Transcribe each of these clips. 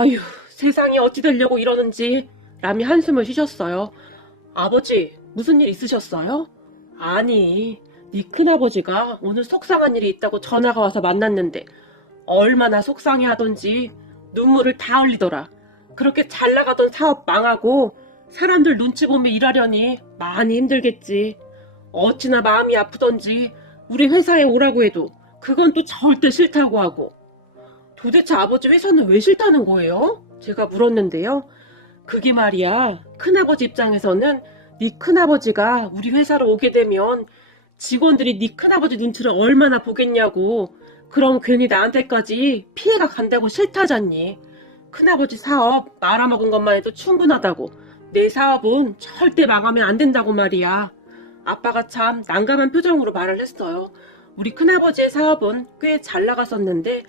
아휴, 세상이 어찌 되려고 이러는지 라미 한숨을 쉬셨어요. 아버지, 무슨 일 있으셨어요? 아니, 네 큰아버지가 오늘 속상한 일이 있다고 전화가 와서 만났는데 얼마나 속상해 하던지 눈물을 다 흘리더라. 그렇게 잘 나가던 사업 망하고 사람들 눈치 보며 일하려니 많이 힘들겠지. 어찌나 마음이 아프던지 우리 회사에 오라고 해도 그건 또 절대 싫다고 하고. 도대체 아버지 회사는 왜 싫다는 거예요? 제가 물었는데요. 그게 말이야. 큰아버지 입장에서는 네 큰아버지가 우리 회사로 오게 되면 직원들이 네 큰아버지 눈치를 얼마나 보겠냐고. 그럼 괜히 나한테까지 피해가 간다고 싫다잖니. 큰아버지 사업 말아먹은 것만 해도 충분하다고. 내 사업은 절대 망하면 안 된다고 말이야. 아빠가 참 난감한 표정으로 말을 했어요. 우리 큰아버지의 사업은 꽤 잘 나갔었는데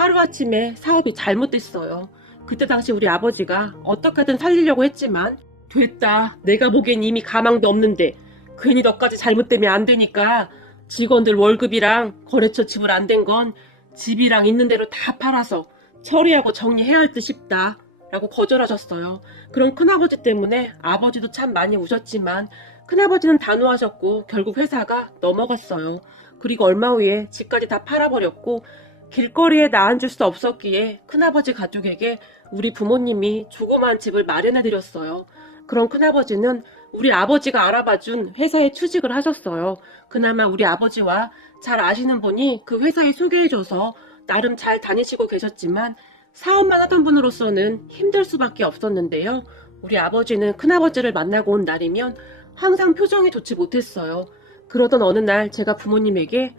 하루아침에 사업이 잘못됐어요. 그때 당시 우리 아버지가 어떻게든 살리려고 했지만 됐다. 내가 보기엔 이미 가망도 없는데 괜히 너까지 잘못되면 안 되니까 직원들 월급이랑 거래처 지불 안 된 건 집이랑 있는 대로 다 팔아서 처리하고 정리해야 할 듯 싶다. 라고 거절하셨어요. 그런 큰아버지 때문에 아버지도 참 많이 우셨지만 큰아버지는 단호하셨고 결국 회사가 넘어갔어요. 그리고 얼마 후에 집까지 다 팔아버렸고 길거리에 나앉을 수 없었기에 큰아버지 가족에게 우리 부모님이 조그만 집을 마련해 드렸어요. 그런 큰아버지는 우리 아버지가 알아봐준 회사에 취직을 하셨어요. 그나마 우리 아버지와 잘 아시는 분이 그 회사에 소개해줘서 나름 잘 다니시고 계셨지만 사업만 하던 분으로서는 힘들 수밖에 없었는데요. 우리 아버지는 큰아버지를 만나고 온 날이면 항상 표정이 좋지 못했어요. 그러던 어느 날 제가 부모님에게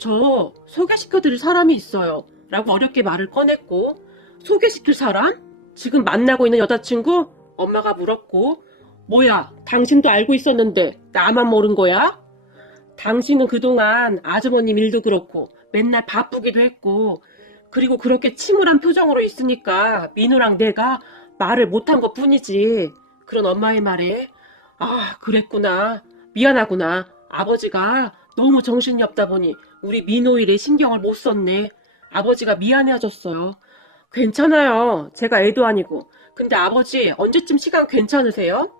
저 소개시켜드릴 사람이 있어요. 라고 어렵게 말을 꺼냈고 소개시킬 사람? 지금 만나고 있는 여자친구? 엄마가 물었고 뭐야 당신도 알고 있었는데 나만 모른 거야? 당신은 그동안 아주머님 일도 그렇고 맨날 바쁘기도 했고 그리고 그렇게 침울한 표정으로 있으니까 민우랑 내가 말을 못한 것 뿐이지. 그런 엄마의 말에 아 그랬구나 미안하구나 아버지가 너무 정신이 없다 보니 우리 민호 일에 신경을 못 썼네. 아버지가 미안해하셨어요. 괜찮아요. 제가 애도 아니고. 근데 아버지 언제쯤 시간 괜찮으세요?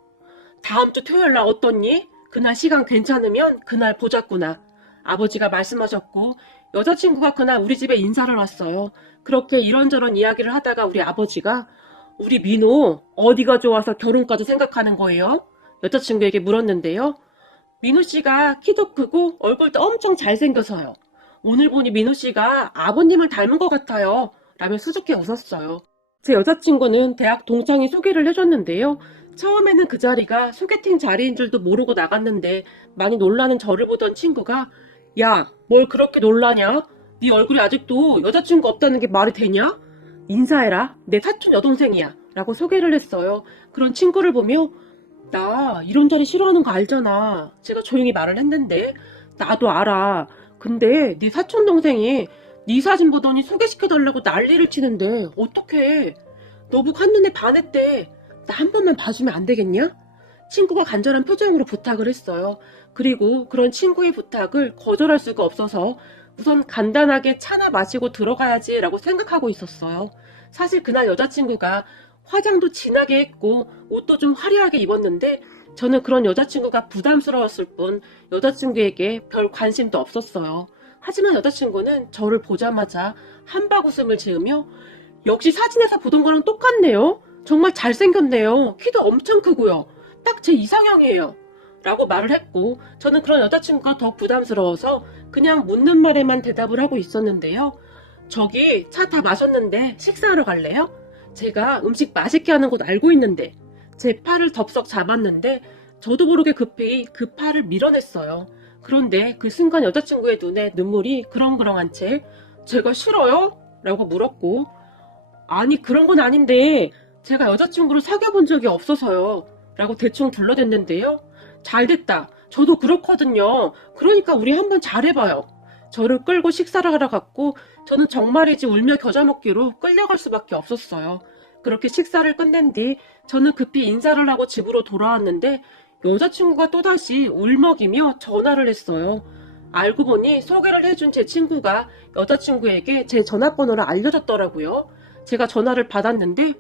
다음 주 토요일 날 어떻니? 그날 시간 괜찮으면 그날 보자꾸나. 아버지가 말씀하셨고 여자친구가 그날 우리 집에 인사를 왔어요. 그렇게 이런저런 이야기를 하다가 우리 아버지가 우리 민호 어디가 좋아서 결혼까지 생각하는 거예요? 여자친구에게 물었는데요. 민호 씨가 키도 크고 얼굴도 엄청 잘생겨서요. 오늘 보니 민호 씨가 아버님을 닮은 것 같아요. 라며 수줍게 웃었어요. 제 여자친구는 대학 동창이 소개를 해줬는데요. 처음에는 그 자리가 소개팅 자리인 줄도 모르고 나갔는데 많이 놀라는 저를 보던 친구가 야, 뭘 그렇게 놀라냐? 네 얼굴이 아직도 여자친구 없다는 게 말이 되냐? 인사해라. 내 사촌 여동생이야. 라고 소개를 했어요. 그런 친구를 보며 나 이런 자리 싫어하는 거 알잖아. 제가 조용히 말을 했는데 나도 알아. 근데 네 사촌 동생이 네 사진 보더니 소개시켜달라고 난리를 치는데 어떡해. 너보고 한눈에 반했대. 나 한 번만 봐주면 안 되겠냐? 친구가 간절한 표정으로 부탁을 했어요. 그리고 그런 친구의 부탁을 거절할 수가 없어서 우선 간단하게 차나 마시고 들어가야지라고 생각하고 있었어요. 사실 그날 여자친구가 화장도 진하게 했고 옷도 좀 화려하게 입었는데 저는 그런 여자친구가 부담스러웠을 뿐 여자친구에게 별 관심도 없었어요. 하지만 여자친구는 저를 보자마자 한박 웃음을 지으며 역시 사진에서 보던 거랑 똑같네요. 정말 잘생겼네요. 키도 엄청 크고요. 딱 제 이상형이에요. 라고 말을 했고 저는 그런 여자친구가 더 부담스러워서 그냥 묻는 말에만 대답을 하고 있었는데요. 저기 차 다 마셨는데 식사하러 갈래요? 제가 음식 맛있게 하는 곳 알고 있는데 제 팔을 덥석 잡았는데 저도 모르게 급히 그 팔을 밀어냈어요. 그런데 그 순간 여자친구의 눈에 눈물이 그렁그렁한 채 제가 싫어요? 라고 물었고 아니 그런 건 아닌데 제가 여자친구를 사귀어 본 적이 없어서요. 라고 대충 둘러댔는데요. 잘 됐다. 저도 그렇거든요. 그러니까 우리 한번 잘해봐요. 저를 끌고 식사를 하러 갔고 저는 정말이지 울며 겨자 먹기로 끌려갈 수밖에 없었어요. 그렇게 식사를 끝낸 뒤 저는 급히 인사를 하고 집으로 돌아왔는데 여자친구가 또다시 울먹이며 전화를 했어요. 알고 보니 소개를 해준 제 친구가 여자친구에게 제 전화번호를 알려줬더라고요. 제가 전화를 받았는데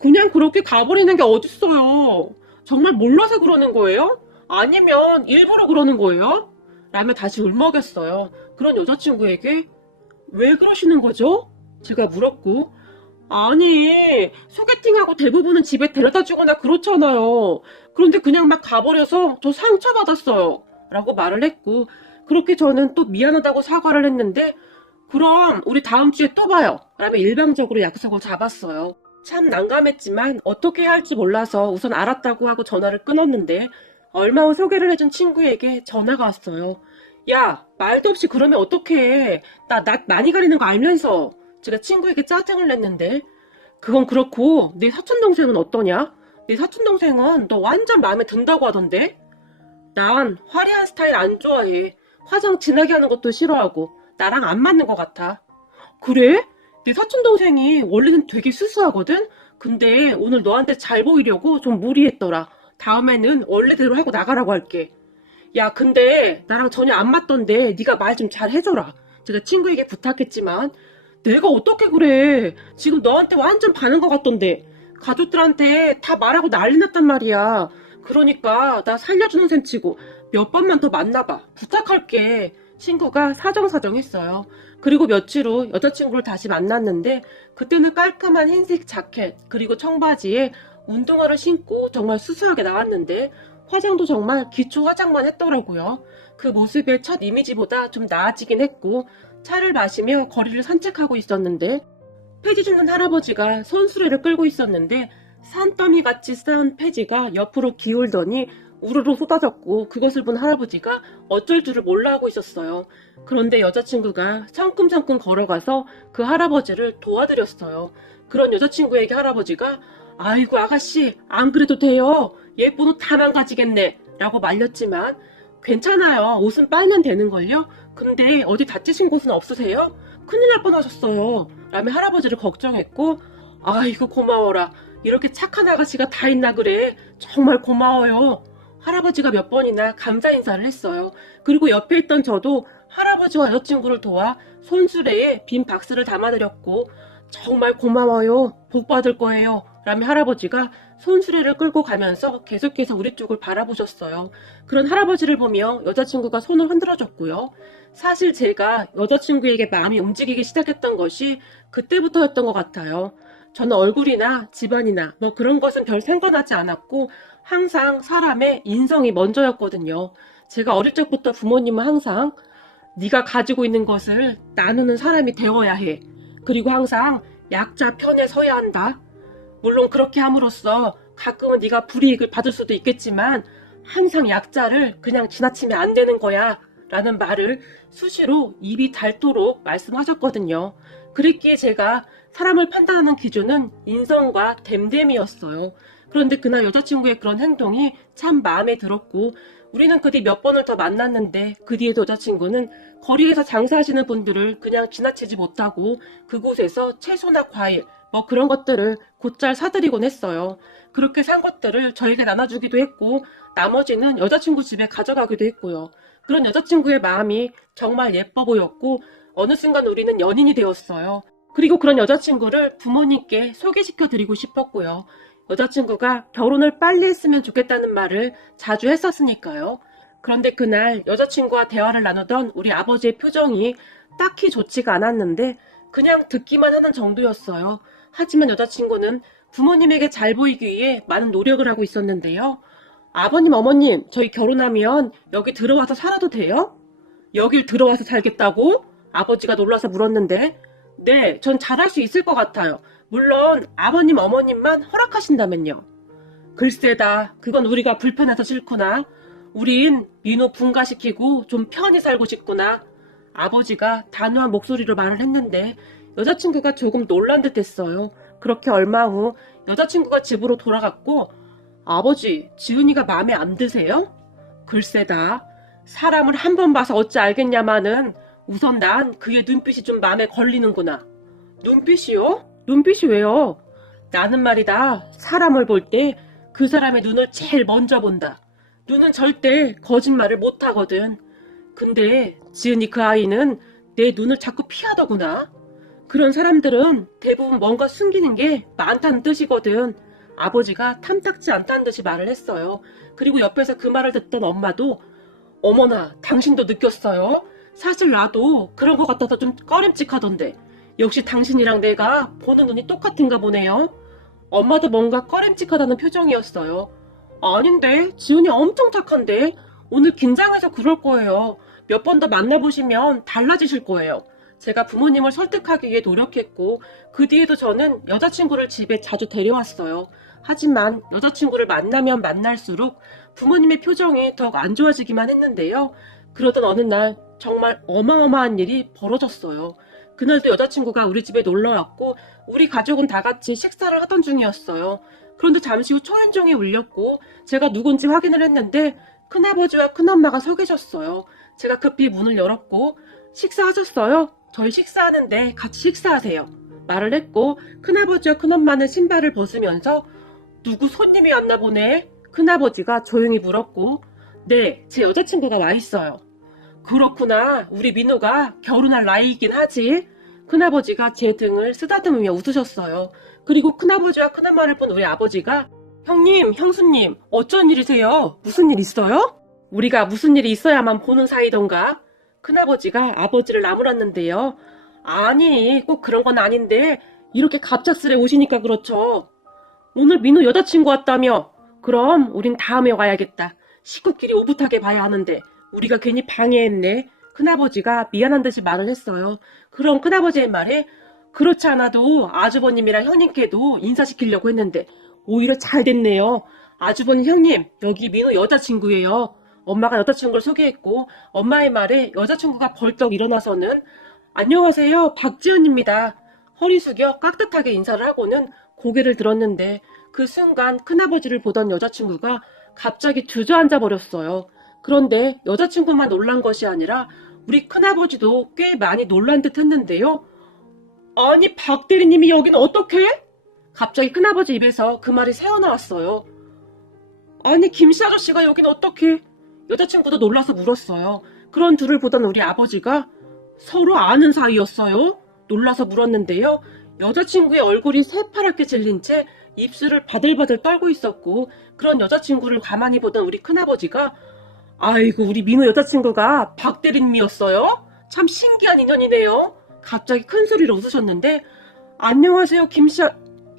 그냥 그렇게 가버리는 게 어딨어요. 정말 몰라서 그러는 거예요? 아니면 일부러 그러는 거예요? 라며 다시 울먹였어요. 그런 여자친구에게 왜 그러시는 거죠? 제가 물었고 아니 소개팅하고 대부분은 집에 데려다 주거나 그렇잖아요. 그런데 그냥 막 가버려서 저 상처받았어요. 라고 말을 했고 그렇게 저는 또 미안하다고 사과를 했는데 그럼 우리 다음 주에 또 봐요. 라며 일방적으로 약속을 잡았어요. 참 난감했지만 어떻게 해야 할지 몰라서 우선 알았다고 하고 전화를 끊었는데 얼마 후 소개를 해준 친구에게 전화가 왔어요. 야, 말도 없이 그러면 어떡해. 나 낯 많이 가리는 거 알면서. 제가 친구에게 짜증을 냈는데 그건 그렇고 내 사촌 동생은 어떠냐? 내 사촌 동생은 너 완전 마음에 든다고 하던데? 난 화려한 스타일 안 좋아해. 화장 진하게 하는 것도 싫어하고 나랑 안 맞는 것 같아. 그래? 내 사촌 동생이 원래는 되게 수수하거든? 근데 오늘 너한테 잘 보이려고 좀 무리했더라. 다음에는 원래대로 하고 나가라고 할게. 야, 근데 나랑 전혀 안 맞던데 네가 말 좀 잘 해줘라. 제가 친구에게 부탁했지만 내가 어떻게 그래? 지금 너한테 완전 반한 것 같던데. 가족들한테 다 말하고 난리 났단 말이야. 그러니까 나 살려주는 셈 치고 몇 번만 더 만나봐. 부탁할게. 친구가 사정사정 했어요. 그리고 며칠 후 여자친구를 다시 만났는데 그때는 깔끔한 흰색 자켓 그리고 청바지에 운동화를 신고 정말 수수하게 나왔는데 화장도 정말 기초 화장만 했더라고요. 그 모습의 첫 이미지보다 좀 나아지긴 했고 차를 마시며 거리를 산책하고 있었는데 폐지 주는 할아버지가 손수레를 끌고 있었는데 산더미 같이 쌓은 폐지가 옆으로 기울더니 우르르 쏟아졌고 그것을 본 할아버지가 어쩔 줄을 몰라 하고 있었어요. 그런데 여자친구가 성큼성큼 걸어가서 그 할아버지를 도와드렸어요. 그런 여자친구에게 할아버지가 아이고 아가씨 안 그래도 돼요. 예쁜 옷 다 망가지겠네 라고 말렸지만 괜찮아요. 옷은 빨면 되는걸요. 근데 어디 다치신 곳은 없으세요? 큰일 날 뻔하셨어요. 라며 할아버지를 걱정했고 아이고 고마워라. 이렇게 착한 아가씨가 다 있나 그래. 정말 고마워요. 할아버지가 몇 번이나 감사 인사를 했어요. 그리고 옆에 있던 저도 할아버지와 여자친구를 도와 손수레에 빈 박스를 담아드렸고 정말 고마워요. 복 받을 거예요. 라며 할아버지가 손수레를 끌고 가면서 계속해서 우리 쪽을 바라보셨어요. 그런 할아버지를 보며 여자친구가 손을 흔들어줬고요. 사실 제가 여자친구에게 마음이 움직이기 시작했던 것이 그때부터였던 것 같아요. 저는 얼굴이나 집안이나 뭐 그런 것은 별 상관하지 않았고 항상 사람의 인성이 먼저였거든요. 제가 어릴 적부터 부모님은 항상 네가 가지고 있는 것을 나누는 사람이 되어야 해. 그리고 항상 약자 편에 서야 한다. 물론 그렇게 함으로써 가끔은 네가 불이익을 받을 수도 있겠지만 항상 약자를 그냥 지나치면 안 되는 거야. 라는 말을 수시로 입이 닳도록 말씀하셨거든요. 그랬기에 제가 사람을 판단하는 기준은 인성과 됨됨이었어요. 그런데 그날 여자친구의 그런 행동이 참 마음에 들었고 우리는 그 뒤 몇 번을 더 만났는데 그 뒤에도 여자친구는 거리에서 장사하시는 분들을 그냥 지나치지 못하고 그곳에서 채소나 과일 뭐 그런 것들을 곧잘 사드리곤 했어요. 그렇게 산 것들을 저에게 나눠주기도 했고 나머지는 여자친구 집에 가져가기도 했고요. 그런 여자친구의 마음이 정말 예뻐 보였고 어느 순간 우리는 연인이 되었어요. 그리고 그런 여자친구를 부모님께 소개시켜 드리고 싶었고요. 여자친구가 결혼을 빨리 했으면 좋겠다는 말을 자주 했었으니까요. 그런데 그날 여자친구와 대화를 나누던 우리 아버지의 표정이 딱히 좋지가 않았는데 그냥 듣기만 하는 정도였어요. 하지만 여자친구는 부모님에게 잘 보이기 위해 많은 노력을 하고 있었는데요. 아버님, 어머님, 저희 결혼하면 여기 들어와서 살아도 돼요? 여길 들어와서 살겠다고? 아버지가 놀라서 물었는데, 네, 전 잘할 수 있을 것 같아요. 물론 아버님, 어머님만 허락하신다면요. 글쎄다, 그건 우리가 불편해서 싫구나. 우린 민호 분가시키고 좀 편히 살고 싶구나. 아버지가 단호한 목소리로 말을 했는데 여자친구가 조금 놀란 듯 했어요. 그렇게 얼마 후 여자친구가 집으로 돌아갔고 아버지, 지은이가 마음에 안 드세요? 글쎄다. 사람을 한 번 봐서 어찌 알겠냐마는 우선 난 그의 눈빛이 좀 마음에 걸리는구나. 눈빛이요? 눈빛이 왜요? 나는 말이다. 사람을 볼 때 그 사람의 눈을 제일 먼저 본다. 눈은 절대 거짓말을 못 하거든. 근데 지은이 그 아이는 내 눈을 자꾸 피하더구나. 그런 사람들은 대부분 뭔가 숨기는 게 많다는 뜻이거든. 아버지가 탐탁지 않다는 듯이 말을 했어요. 그리고 옆에서 그 말을 듣던 엄마도 어머나 당신도 느꼈어요? 사실 나도 그런 것 같아서 좀 꺼림칙하던데 역시 당신이랑 내가 보는 눈이 똑같은가 보네요. 엄마도 뭔가 꺼림칙하다는 표정이었어요. 아닌데 지훈이 엄청 착한데 오늘 긴장해서 그럴 거예요. 몇 번 더 만나보시면 달라지실 거예요. 제가 부모님을 설득하기 위해 노력했고 그 뒤에도 저는 여자친구를 집에 자주 데려왔어요. 하지만 여자친구를 만나면 만날수록 부모님의 표정이 더욱 안 좋아지기만 했는데요. 그러던 어느 날 정말 어마어마한 일이 벌어졌어요. 그날도 여자친구가 우리 집에 놀러 왔고 우리 가족은 다 같이 식사를 하던 중이었어요. 그런데 잠시 후 초인종이 울렸고 제가 누군지 확인을 했는데 큰아버지와 큰엄마가 서 계셨어요. 제가 급히 문을 열었고 식사하셨어요? 저희 식사하는데 같이 식사하세요. 말을 했고 큰아버지와 큰엄마는 신발을 벗으면서 누구 손님이 왔나 보네. 큰아버지가 조용히 물었고 네, 제 여자친구가 와 있어요. 그렇구나. 우리 민호가 결혼할 나이이긴 하지. 큰아버지가 제 등을 쓰다듬으며 웃으셨어요. 그리고 큰아버지와 큰엄마를 본 우리 아버지가 형님, 형수님, 어쩐 일이세요? 무슨 일 있어요? 우리가 무슨 일이 있어야만 보는 사이던가? 큰아버지가 아버지를 나무랐는데요. 아니, 꼭 그런 건 아닌데 이렇게 갑작스레 오시니까 그렇죠. 오늘 민호 여자친구 왔다며? 그럼 우린 다음에 와야겠다. 식구끼리 오붓하게 봐야 하는데 우리가 괜히 방해했네. 큰아버지가 미안한 듯이 말을 했어요. 그럼 큰아버지의 말에 그렇지 않아도 아주버님이랑 형님께도 인사시키려고 했는데 오히려 잘 됐네요. 아주버님 형님 여기 민호 여자친구예요. 엄마가 여자친구를 소개했고 엄마의 말에 여자친구가 벌떡 일어나서는 안녕하세요 박지은입니다. 허리 숙여 깍듯하게 인사를 하고는 고개를 들었는데 그 순간 큰아버지를 보던 여자친구가 갑자기 주저앉아 버렸어요. 그런데 여자친구만 놀란 것이 아니라 우리 큰아버지도 꽤 많이 놀란 듯 했는데요. 아니 박 대리님이 여긴 어떻게? 갑자기 큰아버지 입에서 그 말이 새어나왔어요. 아니 김씨 아저씨가 여긴 어떻게? 여자친구도 놀라서 물었어요. 그런 둘을 보던 우리 아버지가 서로 아는 사이였어요? 놀라서 물었는데요. 여자친구의 얼굴이 새파랗게 질린 채 입술을 바들바들 떨고 있었고 그런 여자친구를 가만히 보던 우리 큰아버지가 아이고 우리 민우 여자친구가 박대리님이었어요? 참 신기한 인연이네요. 갑자기 큰 소리로 웃으셨는데 안녕하세요 김씨 아...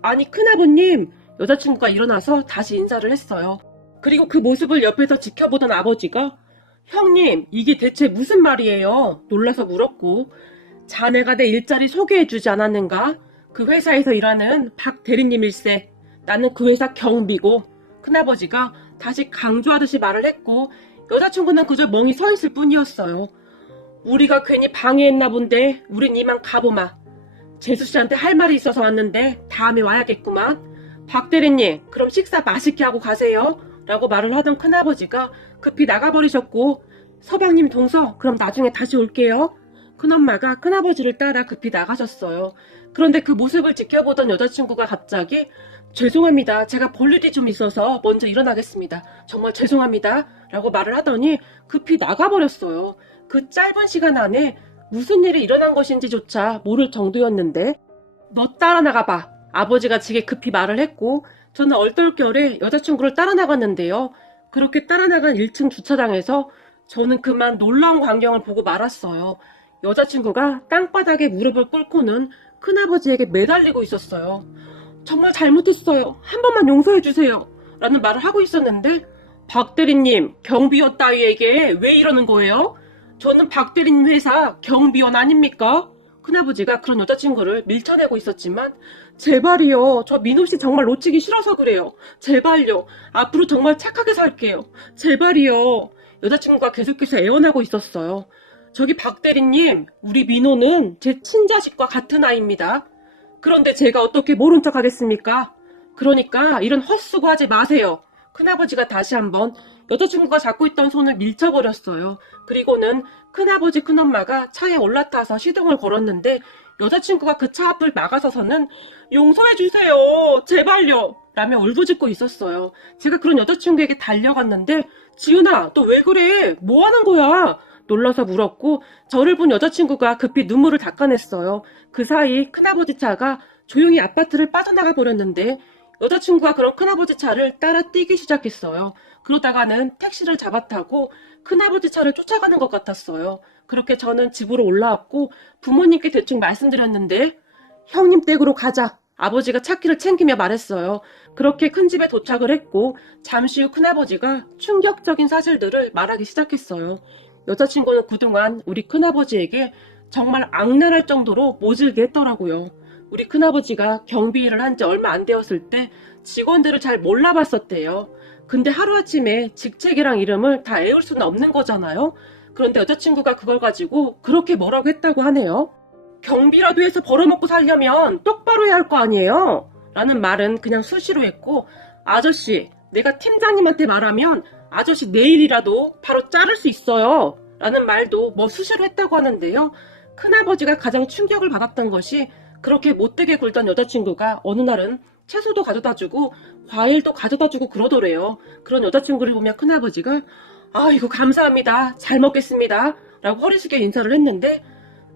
아니 큰아버님 여자친구가 일어나서 다시 인사를 했어요. 그리고 그 모습을 옆에서 지켜보던 아버지가 형님 이게 대체 무슨 말이에요? 놀라서 물었고 자네가 내 일자리 소개해주지 않았는가? 그 회사에서 일하는 박 대리님일세. 나는 그 회사 경비고 큰아버지가 다시 강조하듯이 말을 했고 여자친구는 그저 멍이 서 있을 뿐이었어요. 우리가 괜히 방해했나 본데 우린 이만 가보마. 재수 씨한테 할 말이 있어서 왔는데 다음에 와야겠구만. 박 대리님 그럼 식사 맛있게 하고 가세요. 라고 말을 하던 큰아버지가 급히 나가버리셨고 서방님 동서 그럼 나중에 다시 올게요. 큰엄마가 큰아버지를 따라 급히 나가셨어요. 그런데 그 모습을 지켜보던 여자친구가 갑자기 죄송합니다. 제가 볼 일이 좀 있어서 먼저 일어나겠습니다. 정말 죄송합니다. 라고 말을 하더니 급히 나가버렸어요. 그 짧은 시간 안에 무슨 일이 일어난 것인지조차 모를 정도였는데 너 따라 나가봐. 아버지가 제게 급히 말을 했고 저는 얼떨결에 여자친구를 따라 나갔는데요. 그렇게 따라 나간 1층 주차장에서 저는 그만 놀라운 광경을 보고 말았어요. 여자친구가 땅바닥에 무릎을 꿇고는 큰아버지에게 매달리고 있었어요. 정말 잘못했어요. 한 번만 용서해 주세요. 라는 말을 하고 있었는데 박 대리님 경비원 따위에게 왜 이러는 거예요? 저는 박 대리님 회사 경비원 아닙니까? 큰아버지가 그런 여자친구를 밀쳐내고 있었지만 제발이요. 저 민호 씨 정말 놓치기 싫어서 그래요. 제발요. 앞으로 정말 착하게 살게요. 제발이요. 여자친구가 계속해서 애원하고 있었어요. 저기 박 대리님, 우리 민호는 제 친자식과 같은 아이입니다. 그런데 제가 어떻게 모른 척 하겠습니까? 그러니까 이런 헛수고 하지 마세요. 큰아버지가 다시 한번 여자친구가 잡고 있던 손을 밀쳐버렸어요. 그리고는 큰아버지 큰엄마가 차에 올라타서 시동을 걸었는데 여자친구가 그 차 앞을 막아서서는 용서해주세요. 제발요. 라며 울부짖고 있었어요. 제가 그런 여자친구에게 달려갔는데 지은아 너 왜 그래? 뭐 하는 거야? 놀라서 물었고 저를 본 여자친구가 급히 눈물을 닦아냈어요. 그 사이 큰아버지 차가 조용히 아파트를 빠져나가 버렸는데 여자친구가 그런 큰아버지 차를 따라 뛰기 시작했어요. 그러다가는 택시를 잡아타고 큰아버지 차를 쫓아가는 것 같았어요. 그렇게 저는 집으로 올라왔고 부모님께 대충 말씀드렸는데 형님 댁으로 가자. 아버지가 차키를 챙기며 말했어요. 그렇게 큰 집에 도착을 했고 잠시 후 큰아버지가 충격적인 사실들을 말하기 시작했어요. 여자친구는 그동안 우리 큰아버지에게 정말 악랄할 정도로 모질게 했더라고요. 우리 큰아버지가 경비 일을 한 지 얼마 안 되었을 때 직원들을 잘 몰라봤었대요. 근데 하루아침에 직책이랑 이름을 다 외울 수는 없는 거잖아요. 그런데 여자친구가 그걸 가지고 그렇게 뭐라고 했다고 하네요. 경비라도 해서 벌어먹고 살려면 똑바로 해야 할 거 아니에요? 라는 말은 그냥 수시로 했고, 아저씨, 내가 팀장님한테 말하면 아저씨 내일이라도 바로 자를 수 있어요. 라는 말도 뭐 수시로 했다고 하는데요. 큰아버지가 가장 충격을 받았던 것이 그렇게 못되게 굴던 여자친구가 어느 날은 채소도 가져다 주고 과일도 가져다 주고 그러더래요. 그런 여자친구를 보면 큰아버지가 아이고 감사합니다. 잘 먹겠습니다. 라고 허리 숙여 인사를 했는데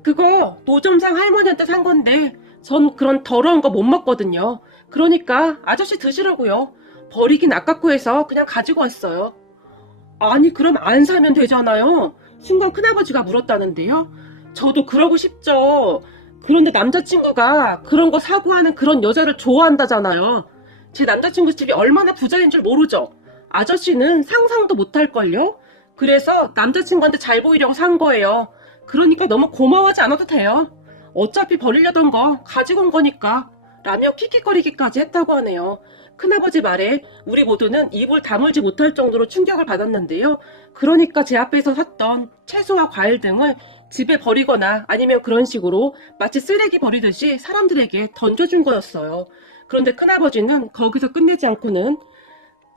그거 노점상 할머니한테 산 건데 전 그런 더러운 거 못 먹거든요. 그러니까 아저씨 드시라고요. 버리긴 아깝고 해서 그냥 가지고 왔어요. 아니 그럼 안 사면 되잖아요. 순간 큰아버지가 물었다는데요. 저도 그러고 싶죠. 그런데 남자친구가 그런 거 사고 하는 그런 여자를 좋아한다잖아요. 제 남자친구 집이 얼마나 부자인 줄 모르죠. 아저씨는 상상도 못할걸요? 그래서 남자친구한테 잘 보이려고 산 거예요. 그러니까 너무 고마워하지 않아도 돼요. 어차피 버리려던 거 가지고 온 거니까. 라며 킥킥거리기까지 했다고 하네요. 큰아버지 말에 우리 모두는 입을 다물지 못할 정도로 충격을 받았는데요. 그러니까 제 앞에서 샀던 채소와 과일 등을 집에 버리거나 아니면 그런 식으로 마치 쓰레기 버리듯이 사람들에게 던져준 거였어요. 그런데 큰아버지는 거기서 끝내지 않고는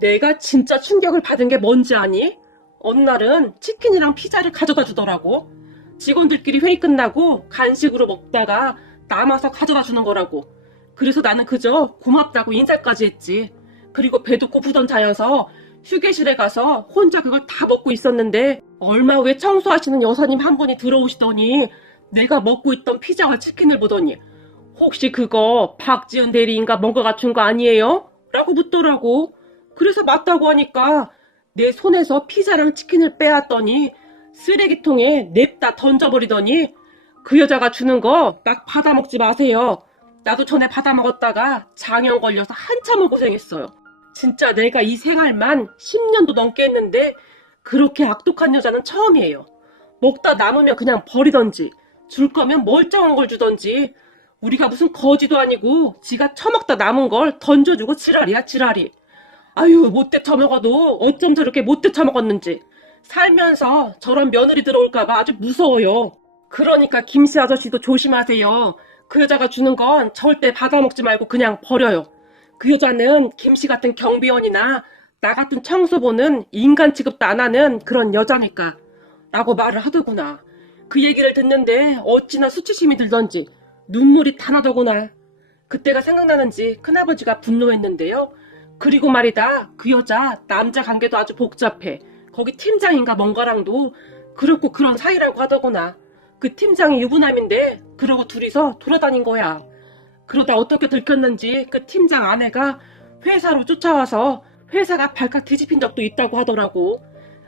내가 진짜 충격을 받은 게 뭔지 아니? 어느 날은 치킨이랑 피자를 가져다 주더라고. 직원들끼리 회의 끝나고 간식으로 먹다가 남아서 가져다 주는 거라고. 그래서 나는 그저 고맙다고 인사까지 했지. 그리고 배도 고프던 자여서 휴게실에 가서 혼자 그걸 다 먹고 있었는데 얼마 후에 청소하시는 여사님 한 분이 들어오시더니 내가 먹고 있던 피자와 치킨을 보더니 혹시 그거 박지은 대리인가 뭔가 갖춘 거 아니에요? 라고 묻더라고. 그래서 맞다고 하니까 내 손에서 피자랑 치킨을 빼앗더니 쓰레기통에 냅다 던져버리더니 그 여자가 주는 거 막 받아먹지 마세요. 나도 전에 받아먹었다가 장염 걸려서 한참을 고생했어요. 진짜 내가 이 생활만 10년도 넘게 했는데 그렇게 악독한 여자는 처음이에요. 먹다 남으면 그냥 버리던지 줄 거면 멀쩡한 걸 주던지 우리가 무슨 거지도 아니고 지가 처먹다 남은 걸 던져주고 지랄이야 지랄이. 아유 못돼 처먹어도 어쩜 저렇게 못돼 처먹었는지 살면서 저런 며느리 들어올까봐 아주 무서워요. 그러니까 김씨 아저씨도 조심하세요. 그 여자가 주는 건 절대 받아먹지 말고 그냥 버려요. 그 여자는 김씨 같은 경비원이나 나 같은 청소보는 인간 취급도 안 하는 그런 여자니까. 라고 말을 하더구나. 그 얘기를 듣는데 어찌나 수치심이 들던지 눈물이 다 나더구나. 그때가 생각나는지 큰아버지가 분노했는데요. 그리고 말이다. 그 여자 남자 관계도 아주 복잡해. 거기 팀장인가 뭔가랑도 그렇고 그런 사이라고 하더구나. 그 팀장이 유부남인데 그러고 둘이서 돌아다닌 거야. 그러다 어떻게 들켰는지 그 팀장 아내가 회사로 쫓아와서 회사가 발칵 뒤집힌 적도 있다고 하더라고.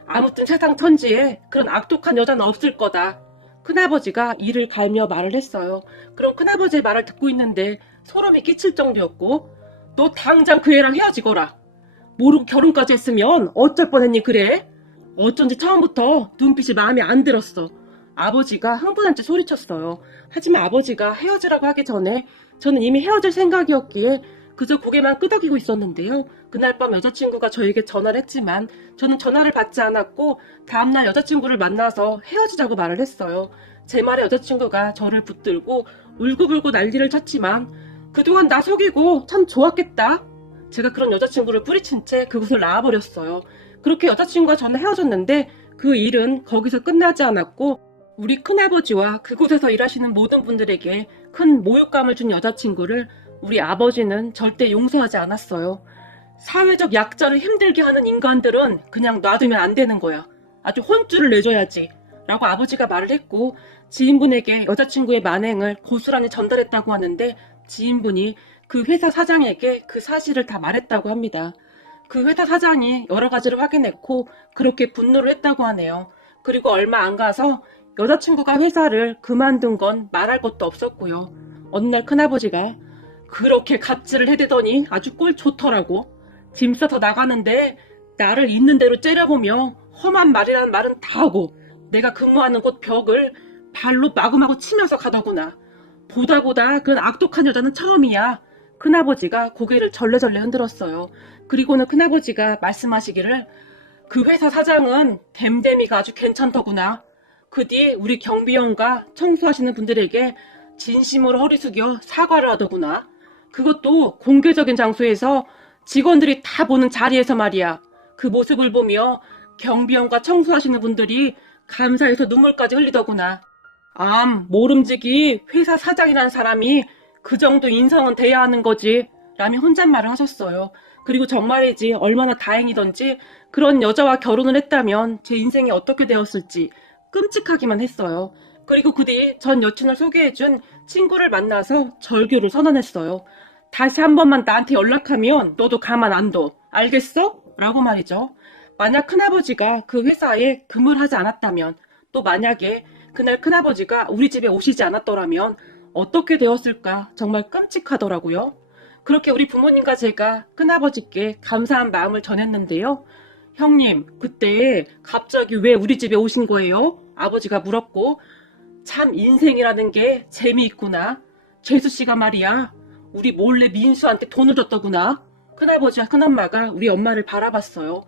아무튼 세상 천지에 그런 악독한 여자는 없을 거다. 큰아버지가 이를 갈며 말을 했어요. 그럼 큰아버지의 말을 듣고 있는데 소름이 끼칠 정도였고 너 당장 그 애랑 헤어지거라. 모르고 결혼까지 했으면 어쩔 뻔했니 그래? 어쩐지 처음부터 눈빛이 마음에 안 들었어. 아버지가 흥분한 채 소리쳤어요. 하지만 아버지가 헤어지라고 하기 전에 저는 이미 헤어질 생각이었기에 그저 고개만 끄덕이고 있었는데요. 그날 밤 여자친구가 저에게 전화를 했지만 저는 전화를 받지 않았고 다음날 여자친구를 만나서 헤어지자고 말을 했어요. 제 말에 여자친구가 저를 붙들고 울고불고 난리를 쳤지만 그동안 나 속이고 참 좋았겠다. 제가 그런 여자친구를 뿌리친 채 그곳을 나와버렸어요. 그렇게 여자친구가 저는 헤어졌는데 그 일은 거기서 끝나지 않았고 우리 큰아버지와 그곳에서 일하시는 모든 분들에게 큰 모욕감을 준 여자친구를 우리 아버지는 절대 용서하지 않았어요. 사회적 약자를 힘들게 하는 인간들은 그냥 놔두면 안 되는 거야. 아주 혼쭐을 내줘야지. 라고 아버지가 말을 했고 지인분에게 여자친구의 만행을 고스란히 전달했다고 하는데 지인분이 그 회사 사장에게 그 사실을 다 말했다고 합니다. 그 회사 사장이 여러 가지를 확인했고 그렇게 분노를 했다고 하네요. 그리고 얼마 안 가서 여자친구가 회사를 그만둔 건 말할 것도 없었고요. 어느 날 큰아버지가 그렇게 갑질을 해대더니 아주 꼴 좋더라고. 짐 싸서 나가는데 나를 있는 대로 째려보며 험한 말이라는 말은 다 하고 내가 근무하는 곳 벽을 발로 마구마구 치면서 가더구나. 보다 보다 그런 악독한 여자는 처음이야. 큰아버지가 고개를 절레절레 흔들었어요. 그리고는 큰아버지가 말씀하시기를 그 회사 사장은 댐댐이가 아주 괜찮더구나. 그 뒤에 우리 경비원과 청소하시는 분들에게 진심으로 허리 숙여 사과를 하더구나. 그것도 공개적인 장소에서 직원들이 다 보는 자리에서 말이야. 그 모습을 보며 경비원과 청소하시는 분들이 감사해서 눈물까지 흘리더구나. 암, 모름지기 회사 사장이라는 사람이 그 정도 인성은 돼야 하는 거지. 라며 혼잣말을 하셨어요. 그리고 정말이지 얼마나 다행이던지 그런 여자와 결혼을 했다면 제 인생이 어떻게 되었을지 끔찍하기만 했어요. 그리고 그 뒤 전 여친을 소개해준 친구를 만나서 절교를 선언했어요. 다시 한 번만 나한테 연락하면 너도 가만 안 둬. 알겠어? 라고 말이죠. 만약 큰아버지가 그 회사에 근무를 하지 않았다면 또 만약에 그날 큰아버지가 우리 집에 오시지 않았더라면 어떻게 되었을까 정말 끔찍하더라고요. 그렇게 우리 부모님과 제가 큰아버지께 감사한 마음을 전했는데요. 형님, 그때 갑자기 왜 우리 집에 오신 거예요? 아버지가 물었고, 참 인생이라는 게 재미있구나. 재수 씨가 말이야. 우리 몰래 민수한테 돈을 줬더구나. 큰아버지와 큰엄마가 우리 엄마를 바라봤어요.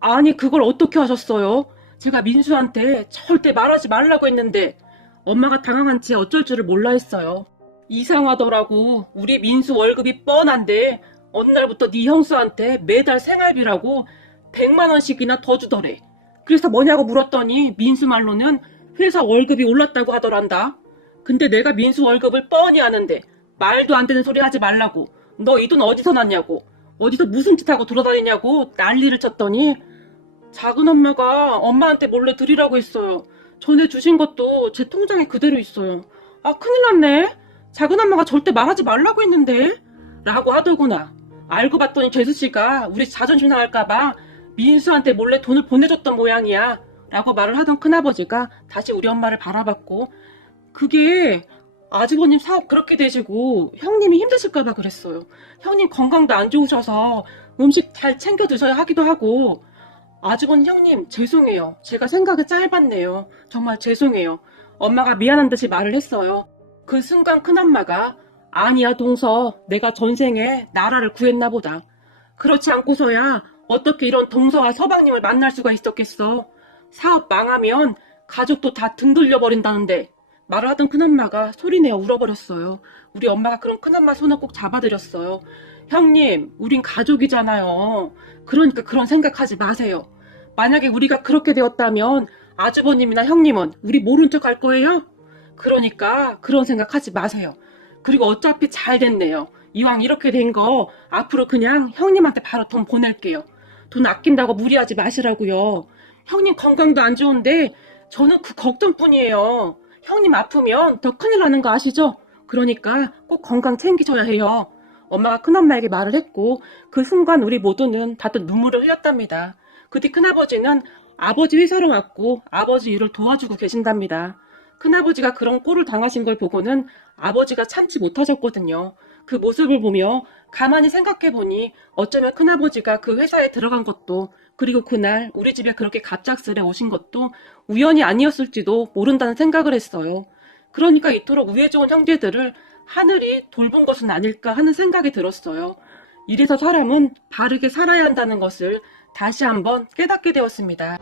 아니, 그걸 어떻게 하셨어요? 제가 민수한테 절대 말하지 말라고 했는데, 엄마가 당황한 채 어쩔 줄을 몰라 했어요. 이상하더라고. 우리 민수 월급이 뻔한데, 어느 날부터 네 형수한테 매달 생활비라고 100만 원씩이나 더 주더래. 그래서 뭐냐고 물었더니 민수 말로는 회사 월급이 올랐다고 하더란다. 근데 내가 민수 월급을 뻔히 아는데 말도 안 되는 소리 하지 말라고. 너 이 돈 어디서 났냐고. 어디서 무슨 짓 하고 돌아다니냐고 난리를 쳤더니 작은 엄마가 엄마한테 몰래 드리라고 했어요. 전에 주신 것도 제 통장에 그대로 있어요. 아 큰일 났네. 작은 엄마가 절대 말하지 말라고 했는데 라고 하더구나. 알고 봤더니 재수 씨가 우리 자존심 상할까봐 민수한테 몰래 돈을 보내줬던 모양이야. 라고 말을 하던 큰아버지가 다시 우리 엄마를 바라봤고, 그게 아주버님 사업 그렇게 되시고 형님이 힘드실까봐 그랬어요. 형님 건강도 안 좋으셔서 음식 잘 챙겨 드셔야 하기도 하고, 아주버님 형님 죄송해요. 제가 생각이 짧았네요. 정말 죄송해요. 엄마가 미안한 듯이 말을 했어요. 그 순간 큰엄마가 아니야 동서 내가 전생에 나라를 구했나 보다. 그렇지 않고서야 어떻게 이런 동서와 서방님을 만날 수가 있었겠어. 사업 망하면 가족도 다 등 돌려버린다는데 말을 하던 큰엄마가 소리내어 울어버렸어요. 우리 엄마가 그런 큰엄마 손을 꼭 잡아드렸어요. 형님, 우린 가족이잖아요. 그러니까 그런 생각하지 마세요. 만약에 우리가 그렇게 되었다면 아주버님이나 형님은 우리 모른 척 할 거예요? 그러니까 그런 생각하지 마세요. 그리고 어차피 잘 됐네요. 이왕 이렇게 된 거 앞으로 그냥 형님한테 바로 돈 보낼게요. 돈 아낀다고 무리하지 마시라고요. 형님 건강도 안 좋은데 저는 그 걱정뿐이에요. 형님 아프면 더 큰일 나는 거 아시죠? 그러니까 꼭 건강 챙기셔야 해요. 엄마가 큰엄마에게 말을 했고 그 순간 우리 모두는 다들 눈물을 흘렸답니다. 그 뒤 큰아버지는 아버지 회사로 왔고 아버지 일을 도와주고 계신답니다. 큰아버지가 그런 꼴을 당하신 걸 보고는 아버지가 참지 못하셨거든요. 그 모습을 보며 가만히 생각해 보니 어쩌면 큰아버지가 그 회사에 들어간 것도 그리고 그날 우리 집에 그렇게 갑작스레 오신 것도 우연이 아니었을지도 모른다는 생각을 했어요. 그러니까 이토록 우애 좋은 형제들을 하늘이 돌본 것은 아닐까 하는 생각이 들었어요. 이래서 사람은 바르게 살아야 한다는 것을 다시 한번 깨닫게 되었습니다.